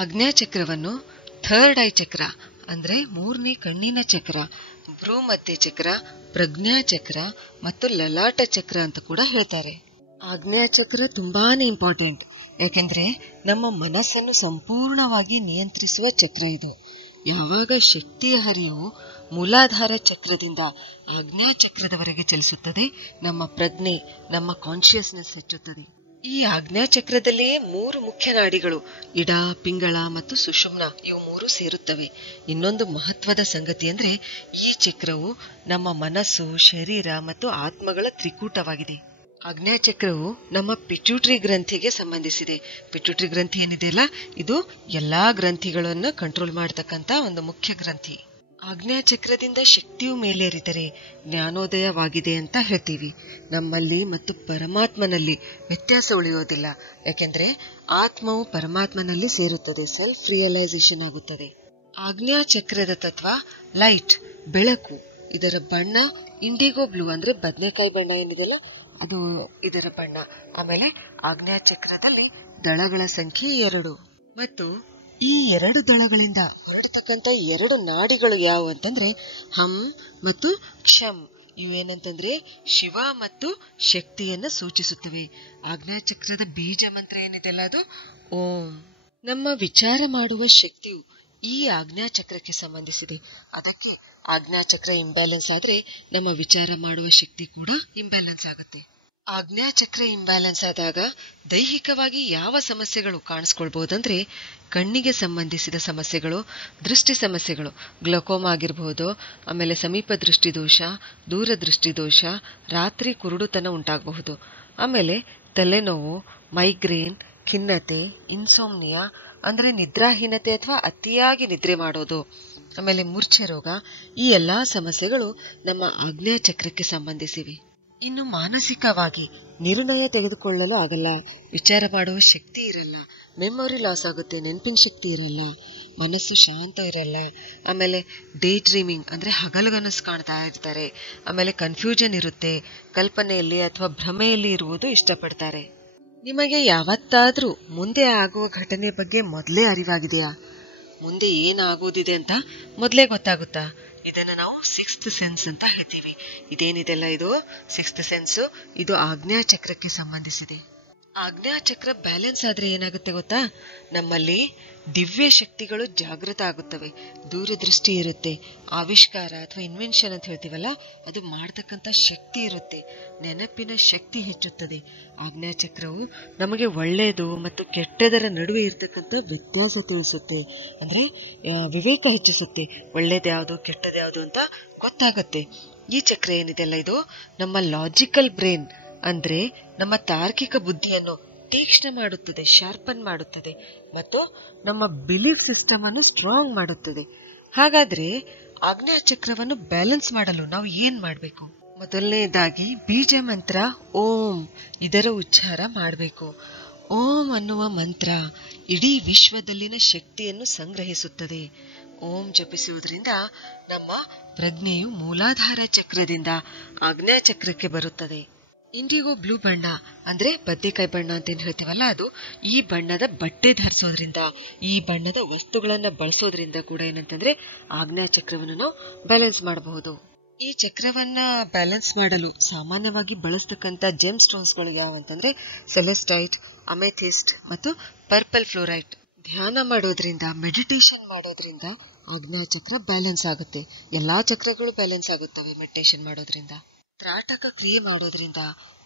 ಆಜ್ಞಾಚಕ್ರವನ್ನು third I ಚಕ್ರ ಅಂದ್ರೆ ಮೂರನೇ ಕಣ್ಣಿನ ಚಕ್ರ, ಭ್ರೂಮಧ್ಯ ಚಕ್ರ, ಪ್ರಜ್ಞಾಚಕ್ರ ಮತ್ತು ಲಲಾಟ ಚಕ್ರ ಅಂತ ಕೂಡ ಹೇಳ್ತಾರೆ. ಆಜ್ಞಾಚಕ್ರ ತುಂಬಾನೇ ಇಂಪಾರ್ಟೆಂಟ್, ಯಾಕೆಂದ್ರೆ ನಮ್ಮ ಮನಸ್ಸನ್ನು ಸಂಪೂರ್ಣವಾಗಿ ನಿಯಂತ್ರಿಸುವ ಚಕ್ರ ಇದು. ಯಾವಾಗ ಶಕ್ತಿಯ ಹರಿವು ಮೂಲಾಧಾರ ಚಕ್ರದಿಂದ ಆಜ್ಞಾಚಕ್ರದವರೆಗೆ ಚಲಿಸುತ್ತದೆ, ನಮ್ಮ ಪ್ರಜ್ಞೆ, ನಮ್ಮ ಕಾನ್ಶಿಯಸ್ನೆಸ್ ಹೆಚ್ಚುತ್ತದೆ. ಈ ಆಜ್ಞಾಚಕ್ರದಲ್ಲಿಯೇ 3 ಮುಖ್ಯ ನಾಡಿಗಳು ಇಡ, ಪಿಂಗಳ ಮತ್ತು ಸುಷುಮ್ನ, ಇವು 3 ಸೇರುತ್ತವೆ. ಇನ್ನೊಂದು ಮಹತ್ವದ ಸಂಗತಿ ಅಂದ್ರೆ ಈ ಚಕ್ರವು ನಮ್ಮ ಮನಸ್ಸು, ಶರೀರ ಮತ್ತು ಆತ್ಮಗಳ ತ್ರಿಕೂಟವಾಗಿದೆ. ಆಜ್ಞಾಚಕ್ರವು ನಮ್ಮ ಪಿಟ್ಯೂಟರಿ ಗ್ರಂಥಿಗೆ ಸಂಬಂಧಿಸಿದೆ. ಪಿಟ್ಯೂಟರಿ ಗ್ರಂಥಿ ಏನಿದೆಯಲ್ಲ, ಇದು ಎಲ್ಲಾ ಗ್ರಂಥಿಗಳನ್ನು ಕಂಟ್ರೋಲ್ ಮಾಡತಕ್ಕಂತ ಒಂದು ಮುಖ್ಯ ಗ್ರಂಥಿ. ಆಜ್ಞಾಚಕ್ರದಿಂದ ಶಕ್ತಿಯು ಮೇಲೇರಿದರೆ ಜ್ಞಾನೋದಯವಾಗಿದೆ ಅಂತ ಹೇಳ್ತೀವಿ. ನಮ್ಮಲ್ಲಿ ಮತ್ತು ಪರಮಾತ್ಮನಲ್ಲಿ ವ್ಯತ್ಯಾಸ ಉಳಿಯೋದಿಲ್ಲ, ಯಾಕೆಂದ್ರೆ ಆತ್ಮವು ಪರಮಾತ್ಮನಲ್ಲಿ ಸೇರುತ್ತದೆ, ಸೆಲ್ಫ್ ರಿಯಲೈಸೇಷನ್ ಆಗುತ್ತದೆ. ಆಜ್ಞಾಚಕ್ರದ ತತ್ವ ಲೈಟ್, ಬೆಳಕು. ಇದರ ಬಣ್ಣ ಇಂಡಿಗೋ ಬ್ಲೂ ಅಂದ್ರೆ ಬದನೆಕಾಯಿ ಬಣ್ಣ ಏನಿದೆಯಲ್ಲ, ಅದು ಇದರ ಬಣ್ಣ. ಆಮೇಲೆ ಆಜ್ಞಾಚಕ್ರದಲ್ಲಿ ದಳಗಳ ಸಂಖ್ಯೆ 2 ಮತ್ತು ಈ 2 ದಳಗಳಿಂದ ಹೊರಡತಕ್ಕಂತ 2 ನಾಡಿಗಳು ಯಾವುವು ಅಂತಂದ್ರೆ ಹಂ ಮತ್ತು ಕ್ಷಮ್. ಇವೇನಂತಂದ್ರೆ ಶಿವ ಮತ್ತು ಶಕ್ತಿಯನ್ನ ಸೂಚಿಸುತ್ತವೆ. ಆಜ್ಞಾಚಕ್ರದ ಬೀಜ ಮಂತ್ರ ಏನಿದೆಯಲ್ಲ, ಅದು ಓಂ. ನಮ್ಮ ವಿಚಾರ ಮಾಡುವ ಶಕ್ತಿಯು ಈ ಆಜ್ಞಾಚಕ್ರಕ್ಕೆ ಸಂಬಂಧಿಸಿದೆ. ಅದಕ್ಕೆ ಆಜ್ಞಾಚಕ್ರ ಇಂಬ್ಯಾಲೆನ್ಸ್ ಆದ್ರೆ ನಮ್ಮ ವಿಚಾರ ಮಾಡುವ ಶಕ್ತಿ ಕೂಡ ಇಂಬ್ಯಾಲೆನ್ಸ್ ಆಗುತ್ತೆ. ಆಜ್ಞಾಚಕ್ರ ಇಂಬ್ಯಾಲೆನ್ಸ್ ಆದಾಗ ದೈಹಿಕವಾಗಿ ಯಾವ ಸಮಸ್ಯೆಗಳು ಕಾಣಿಸ್ಕೊಳ್ಬಹುದಂದ್ರೆ ಕಣ್ಣಿಗೆ ಸಂಬಂಧಿಸಿದ ಸಮಸ್ಯೆಗಳು, ದೃಷ್ಟಿ ಸಮಸ್ಯೆಗಳು, ಗ್ಲಕೋಮಾ ಆಗಿರಬಹುದು, ಆಮೇಲೆ ಸಮೀಪ ದೃಷ್ಟಿ ದೋಷ, ದೂರದೃಷ್ಟಿ ದೋಷ, ರಾತ್ರಿ ಕುರುಡುತನ ಉಂಟಾಗಬಹುದು. ಆಮೇಲೆ ತಲೆನೋವು, ಮೈಗ್ರೇನ್, ಖಿನ್ನತೆ, ಇನ್ಸೋಮ್ನಿಯಾ ಅಂದ್ರೆ ನಿದ್ರಾಹೀನತೆ ಅಥವಾ ಅತಿಯಾಗಿ ನಿದ್ರೆ ಮಾಡೋದು, ಆಮೇಲೆ ಮೂರ್ಛೆ ರೋಗ, ಈ ಎಲ್ಲಾ ಸಮಸ್ಯೆಗಳು ನಮ್ಮ ಆಜ್ಞಾಚಕ್ರಕ್ಕೆ ಸಂಬಂಧಿಸಿವೆ. ಇನ್ನು ಮಾನಸಿಕವಾಗಿ ನಿರ್ಣಯ ತೆಗೆದುಕೊಳ್ಳಲು ಆಗಲ್ಲ, ವಿಚಾರ ಮಾಡುವ ಶಕ್ತಿ ಇರಲ್ಲ, ಮೆಮೊರಿ ಲಾಸ್ ಆಗುತ್ತೆ, ನೆನಪಿನ ಶಕ್ತಿ ಇರಲ್ಲ, ಮನಸ್ಸು ಶಾಂತ ಇರಲ್ಲ, ಆಮೇಲೆ ಡೇ ಡ್ರೀಮಿಂಗ್ ಅಂದ್ರೆ ಹಗಲುಗನಸು ಕಾಣ್ತಾ ಇರ್ತಾರೆ, ಆಮೇಲೆ ಕನ್ಫ್ಯೂಷನ್ ಇರುತ್ತೆ, ಕಲ್ಪನೆಯಲ್ಲಿ ಅಥವಾ ಭ್ರಮೆಯಲ್ಲಿ ಇರುವುದು ಇಷ್ಟಪಡ್ತಾರೆ. ನಿಮಗೆ ಯಾವತ್ತಾದ್ರೂ ಮುಂದೆ ಆಗುವ ಘಟನೆ ಬಗ್ಗೆ ಮೊದಲೇ ಅರಿವಾಗಿದೆಯಾ? ಮುಂದೆ ಏನಾಗುವುದಿದೆ ಅಂತ ಮೊದಲೇ ಗೊತ್ತಾಗುತ್ತಾ? ಇದನ್ನ ನಾವು 6th ಸೆನ್ಸ್ ಅಂತ ಹೇಳ್ತೀವಿ. ಇದೇನಿದೆಲ್ಲ ಇದು 6th ಸೆನ್ಸ್, ಇದು ಆಜ್ಞಾಚಕ್ರಕ್ಕೆ ಸಂಬಂಧಿಸಿದೆ. ಆಜ್ಞಾಚಕ್ರ ಬ್ಯಾಲೆನ್ಸ್ ಆದ್ರೆ ಏನಾಗುತ್ತೆ ಗೊತ್ತಾ? ನಮ್ಮಲ್ಲಿ ದಿವ್ಯ ಶಕ್ತಿಗಳು ಜಾಗೃತ ಆಗುತ್ತವೆ, ದೂರದೃಷ್ಟಿ ಇರುತ್ತೆ, ಆವಿಷ್ಕಾರ ಅಥವಾ ಇನ್ವೆನ್ಷನ್ ಅಂತ ಹೇಳ್ತೀವಲ್ಲ, ಅದು ಮಾಡ್ತಕ್ಕಂಥ ಶಕ್ತಿ ಇರುತ್ತೆ, ನೆನಪಿನ ಶಕ್ತಿ ಹೆಚ್ಚುತ್ತದೆ. ಆಜ್ಞಾಚಕ್ರವು ನಮಗೆ ಒಳ್ಳೆಯದು ಮತ್ತು ಕೆಟ್ಟದರ ನಡುವೆ ಇರ್ತಕ್ಕಂಥ ವ್ಯತ್ಯಾಸ ತಿಳಿಸುತ್ತೆ, ಅಂದ್ರೆ ವಿವೇಕ ಹೆಚ್ಚಿಸುತ್ತೆ, ಒಳ್ಳೇದ್ಯಾವುದು ಕೆಟ್ಟದ್ಯಾವುದು ಅಂತ ಗೊತ್ತಾಗತ್ತೆ. ಈ ಚಕ್ರ ಏನಿದೆಲ್ಲ, ಇದು ನಮ್ಮ ಲಾಜಿಕಲ್ ಬ್ರೈನ್ ಅಂದ್ರೆ ನಮ್ಮ ತಾರ್ಕಿಕ ಬುದ್ಧಿಯನ್ನು ತೀಕ್ಷ್ಣ ಮಾಡುತ್ತದೆ, ಶಾರ್ಪನ್ ಮಾಡುತ್ತದೆ ಮತ್ತು ನಮ್ಮ ಬಿಲೀಫ್ ಸಿಸ್ಟಮ್ ಅನ್ನು ಸ್ಟ್ರಾಂಗ್ ಮಾಡುತ್ತದೆ. ಹಾಗಾದ್ರೆ ಆಜ್ಞಾಚಕ್ರವನ್ನು ಬ್ಯಾಲೆನ್ಸ್ ಮಾಡಲು ನಾವು ಏನ್ ಮಾಡ್ಬೇಕು? ಮೊದಲನೇದಾಗಿ ಬೀಜ ಮಂತ್ರ ಓಂ, ಇದರ ಉಚ್ಚಾರ ಮಾಡಬೇಕು. ಓಂ ಅನ್ನುವ ಮಂತ್ರ ಇಡೀ ವಿಶ್ವದಲ್ಲಿನ ಶಕ್ತಿಯನ್ನು ಸಂಗ್ರಹಿಸುತ್ತದೆ. ಓಂ ಜಪಿಸುವುದರಿಂದ ನಮ್ಮ ಪ್ರಜ್ಞೆಯು ಮೂಲಾಧಾರ ಚಕ್ರದಿಂದ ಆಜ್ಞಾಚಕ್ರಕ್ಕೆ ಬರುತ್ತದೆ. ಇಂಡಿಗೋ ಬ್ಲೂ ಬಣ್ಣ ಅಂದ್ರೆ ಬದನೆಕಾಯಿ ಬಣ್ಣ ಅಂತ ಏನ್ ಹೇಳ್ತೀವಲ್ಲ, ಅದು ಈ ಬಣ್ಣದ ಬಟ್ಟೆ ಧರಿಸೋದ್ರಿಂದ, ಈ ಬಣ್ಣದ ವಸ್ತುಗಳನ್ನ ಬಳಸೋದ್ರಿಂದ ಕೂಡ ಏನಂತಂದ್ರೆ ಆಜ್ಞಾಚಕ್ರವನ್ನು ನಾವು ಬ್ಯಾಲೆನ್ಸ್ ಮಾಡಬಹುದು. ಈ ಚಕ್ರವನ್ನ ಬ್ಯಾಲೆನ್ಸ್ ಮಾಡಲು ಸಾಮಾನ್ಯವಾಗಿ ಬಳಸ್ತಕ್ಕಂಥ ಜೆಮ್ ಸ್ಟೋನ್ಸ್ ಗಳು ಯಾವಂತಂದ್ರೆ ಸೆಲೆಸ್ಟೈಟ್, ಅಮೆಥಿಸ್ಟ್ ಮತ್ತು ಪರ್ಪಲ್ ಫ್ಲೋರೈಟ್. ಧ್ಯಾನ ಮಾಡೋದ್ರಿಂದ, ಮೆಡಿಟೇಷನ್ ಮಾಡೋದ್ರಿಂದ ಆಜ್ಞಾಚಕ್ರ ಬ್ಯಾಲೆನ್ಸ್ ಆಗುತ್ತೆ. ಎಲ್ಲಾ ಚಕ್ರಗಳು ಬ್ಯಾಲೆನ್ಸ್ ಆಗುತ್ತವೆ ಮೆಡಿಟೇಷನ್ ಮಾಡೋದ್ರಿಂದ. ತ್ರಾಟಕ ಕ್ರಿಯೆ ಮಾಡೋದ್ರಿಂದ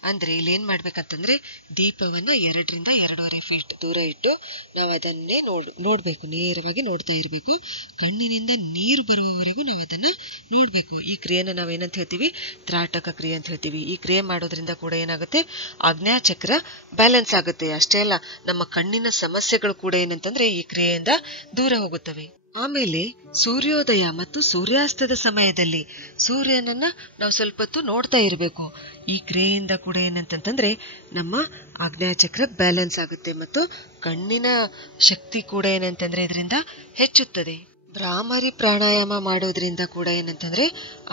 ಅಂದ್ರೆ ಇಲ್ಲೇನ್ ಮಾಡ್ಬೇಕಂತಂದ್ರೆ ದೀಪವನ್ನ 2 ರಿಂದ 2.5 ಫೀಟ್ ದೂರ ಇಟ್ಟು ನಾವು ಅದನ್ನೇ ನೋಡ್ಬೇಕು, ನೇರವಾಗಿ ನೋಡ್ತಾ ಇರ್ಬೇಕು. ಕಣ್ಣಿನಿಂದ ನೀರು ಬರುವವರೆಗೂ ನಾವು ಅದನ್ನ ನೋಡ್ಬೇಕು. ಈ ಕ್ರಿಯೆನ ನಾವೇನಂತ ಹೇಳ್ತೀವಿ? ತ್ರಾಟಕ ಕ್ರಿಯೆ ಅಂತ ಹೇಳ್ತೀವಿ. ಈ ಕ್ರಿಯೆ ಮಾಡೋದ್ರಿಂದ ಕೂಡ ಏನಾಗುತ್ತೆ? ಆಜ್ಞಾಚಕ್ರ ಬ್ಯಾಲೆನ್ಸ್ ಆಗುತ್ತೆ. ಅಷ್ಟೇ ಅಲ್ಲ, ನಮ್ಮ ಕಣ್ಣಿನ ಸಮಸ್ಯೆಗಳು ಕೂಡ ಏನಂತಂದ್ರೆ ಈ ಕ್ರಿಯೆಯಿಂದ ದೂರ ಹೋಗುತ್ತವೆ. ಆಮೇಲೆ ಸೂರ್ಯೋದಯ ಮತ್ತು ಸೂರ್ಯಾಸ್ತದ ಸಮಯದಲ್ಲಿ ಸೂರ್ಯನನ್ನ ನಾವು ಸ್ವಲ್ಪ ಹೊತ್ತು ನೋಡ್ತಾ ಇರಬೇಕು. ಈ ಕ್ರಿಯೆಯಿಂದ ಕೂಡ ಏನಂತಂದ್ರೆ ನಮ್ಮ ಆಜ್ಞಾಚಕ್ರ ಬ್ಯಾಲೆನ್ಸ್ ಆಗುತ್ತೆ ಮತ್ತು ಕಣ್ಣಿನ ಶಕ್ತಿ ಕೂಡ ಏನಂತಂದ್ರೆ ಇದರಿಂದ ಹೆಚ್ಚುತ್ತದೆ. ಭ್ರಾಮರಿ ಪ್ರಾಣಾಯಾಮ ಮಾಡೋದ್ರಿಂದ ಕೂಡ ಏನಂತಂದ್ರೆ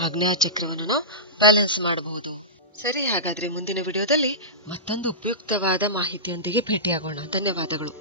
ಆಜ್ಞಾಚಕ್ರವನ್ನು ನಾವು ಬ್ಯಾಲೆನ್ಸ್ ಮಾಡಬಹುದು. ಸರಿ, ಹಾಗಾದ್ರೆ ಮುಂದಿನ ವಿಡಿಯೋದಲ್ಲಿ ಮತ್ತೊಂದು ಉಪಯುಕ್ತವಾದ ಮಾಹಿತಿಯೊಂದಿಗೆ ಭೇಟಿಯಾಗೋಣ. ಧನ್ಯವಾದಗಳು.